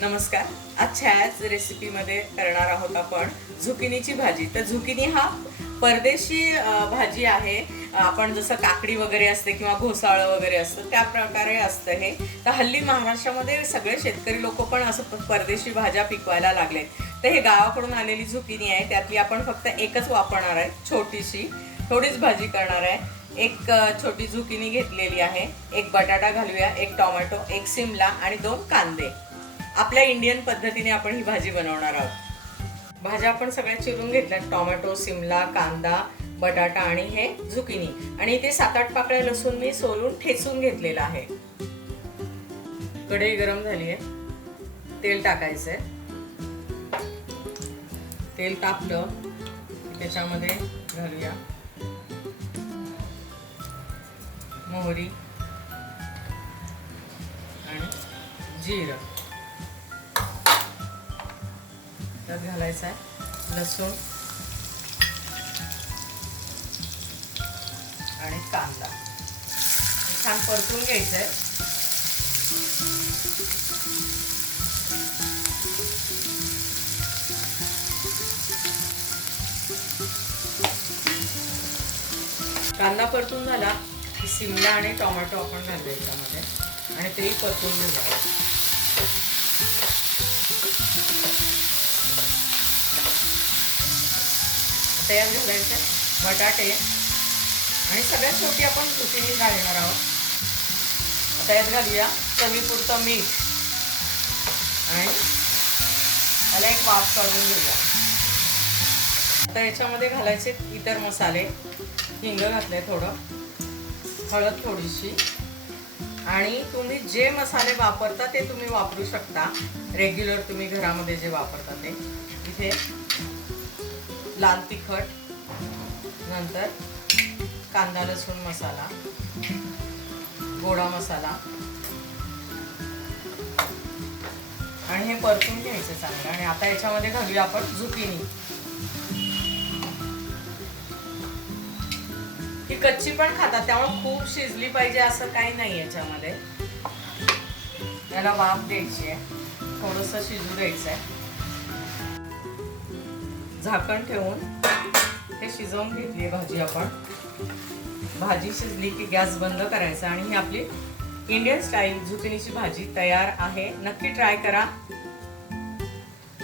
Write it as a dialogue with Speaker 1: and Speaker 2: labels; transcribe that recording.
Speaker 1: नमस्कार. आजच्याच रेसिपीमध्ये करणार आहोत आपण झुकिनीची भाजी. तर झुकिनी हा परदेशी भाजी आहे. आपण जसं काकडी वगैरे असते किंवा घोसाळं वगैरे असतं त्या प्रकारे असतं हे. तर हल्ली महाराष्ट्रामध्ये सगळे शेतकरी लोक पण असं परदेशी भाज्या पिकवायला लागलेत. तर हे गावाकडून आलेली झुकिनी आहे त्यातली आपण फक्त एकच वापरणार आहे छोटीशी. थोडीच भाजी करणार आहे. एक छोटी झुकिनी घेतलेली आहे. एक बटाटा घालूया एक टोमॅटो एक सिमला आणि दोन कांदे. आपल्या इंडियन पद्धतीने आपण ही भाजी बनवणार आहोत. भाज्या आपण सगळ्या चिरून घेतल्या टोमॅटो सिमला कांदा बटाटा आणि हे झुकिनी आणि ते सात आठ पाकळ्या लसूण मी सोलून ठेचून घेतलेलं आहे. कढई गरम झाली आहे तेल टाकायचंय. तेल तापलं त्याच्यामध्ये घालूया. मोहरी आणि जिरं. घालायचा आहे. लसूण. आणि कांदा. छान परतून घ्यायचं आहे कांदा परतून झाला की सिमला आणि टोमॅटो आपण घालू याच्यामध्ये. आणि तेही परतून घेऊया. तयार घालायचे बटाटे आणि सगळ्यात शेवटी आपण चुकीने घालणार आहोत. आता यात घालूया चवीपुरतं मीठ. आणि त्याला एक वाफ काढून घेऊया. आता याच्यामध्ये घालायचे इतर मसाले. हिंग घातले थोडं. हळद थोडीशी. आणि तुम्ही जे मसाले वापरता ते तुम्ही वापरू शकता. रेग्युलर तुम्ही घरामध्ये जे वापरता ते. इथे लाल तिखट नंतर कांदा लसूण मसाला गोडा मसाला. आणि हे परतून घ्यायचं चांगलं. आणि आता याच्यामध्ये घालूया आपण झुकिनी. ही कच्ची पण खातात त्यामुळे खूप शिजली पाहिजे असं काही नाही याच्यामध्ये. त्याला वाफ द्यायची आहे. थोडस शिजू द्यायचं आहे झाकण ठेवून हे शिजवून घेतली भाजी आपण. भाजी शिजली की गॅस बंद करायचा आणि ही आपली इंडियन स्टाईल झुकिनीची भाजी तयार आहे. नक्की ट्राय करा.